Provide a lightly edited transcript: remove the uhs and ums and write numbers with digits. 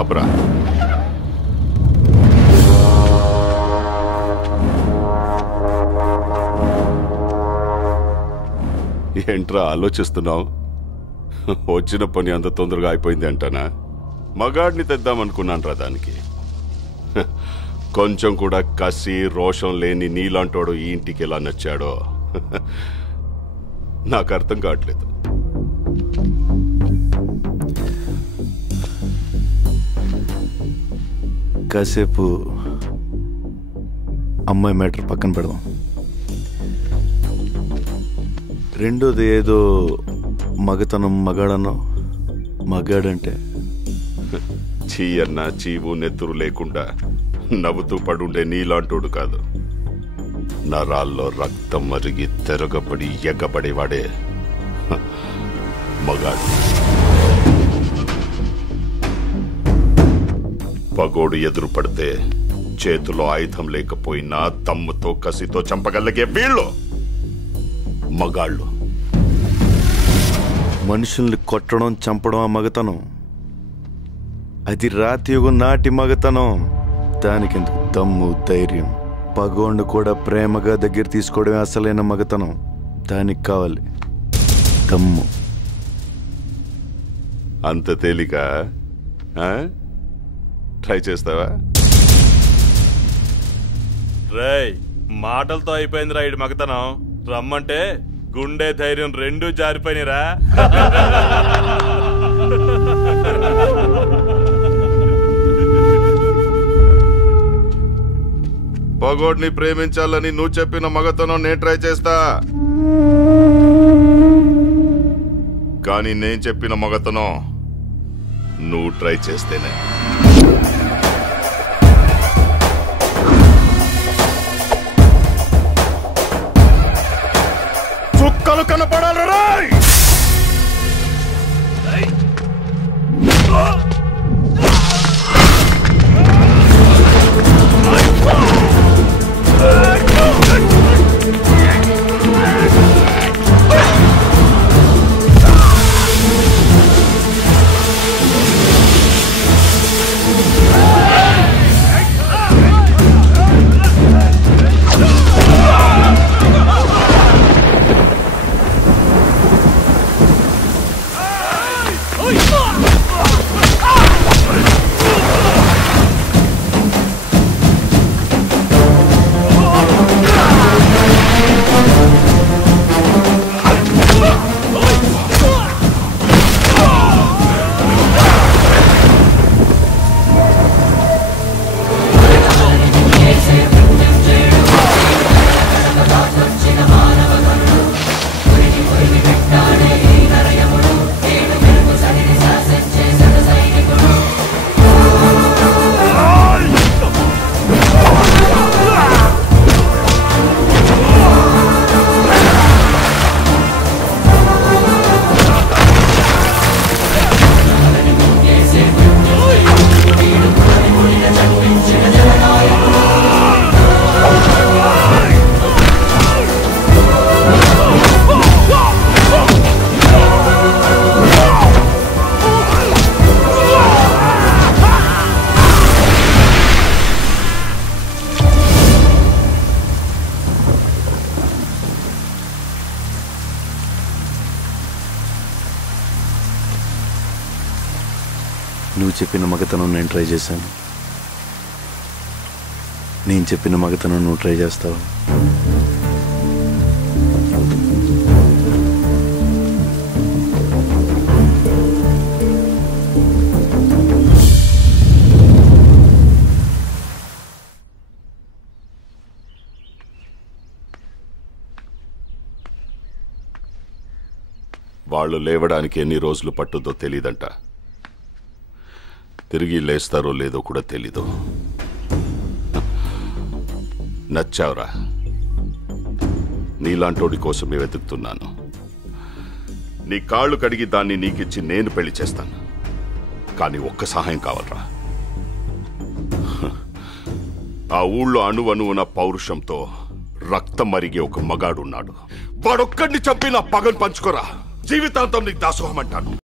ఆబ్రా. ఏంట్రా ఆలోచిస్తున్నావు? వచ్చిన పని అంత తొందరగా అయిపోయింది అంటానా? మగాడిని తెద్దామనుకున్నాను రా దానికి. కొంచెం కూడా కసి రోషం లేని నీలాంటోడు ఈ ఇంటికి ఎలా నచ్చాడో నాకు అర్థం కావట్లేదు. కాసేపు అమ్మాయి మ్యాటర్ పక్కన పెడదాం. రెండోది ఏదో మగతనం మగాడనో. మగాడంటే చీ అన్న చీవు నెత్తురు లేకుండా నవ్వుతూ పడుండే నీలాంటోడు కాదు. నరాల్లో రక్తం మరిగి తెరగబడి ఎగ్గబడేవాడే మగాడు. పగోడు ఎదురు పడితే చేతిలో ఆయుధం లేకపోయినా దమ్ముతో కసితో చంపగలిగే వీళ్ళు మగాళ్ళు. మనుషుల్ని కొట్టడం చంపడం ఆ మగతనం. అది రాతియుగం నాటి మగతనం. దానికెందుకు దమ్ము ధైర్యం? పగోండు కూడా ప్రేమగా దగ్గర తీసుకోవడమే అసలైన మగతనం. దానికి కావాలి దమ్ము. అంత తేలిక? ట్రై చేస్తావా? రేయ్, మాటలతో అయిపోయింది రా ఇటు మగతనం. రమ్మంటే గుండె ధైర్యం రెండూ జారిపోయినరా. పగోడ్ని ప్రేమించాలని నువ్వు చెప్పిన మగతనం నేను ట్రై చేస్తా. కానీ నేను చెప్పిన మగతనం నువ్వు ట్రై చేస్తేనే. చుక్కలు కనపడాలి రాయ్. నువ్వు చెప్పిన మగతనం నేను ట్రై చేశాను. నేను చెప్పిన మగతనం నువ్వు ట్రై చేస్తావు. వాళ్ళు లేవడానికి ఎన్ని రోజులు పట్టుద్దో తెలీదంట. తిరిగి లేస్తారో లేదో కూడా తెలీదు. నచ్చావురా. నీలాంటోడి కోసమే వెతుకుతున్నాను. నీ కాళ్ళు కడిగి దాన్ని నీకిచ్చి నేను పెళ్లి చేస్తాను. కానీ ఒక్క సహాయం కావాలరా. ఆ ఊళ్ళో అణువణువున పౌరుషంతో రక్తం మరిగే ఒక మగాడున్నాడు. వాడొక్కడిని చంపి నా పగను పంచుకోరా. జీవితాంతం నీకు దాసోహం అంటాను.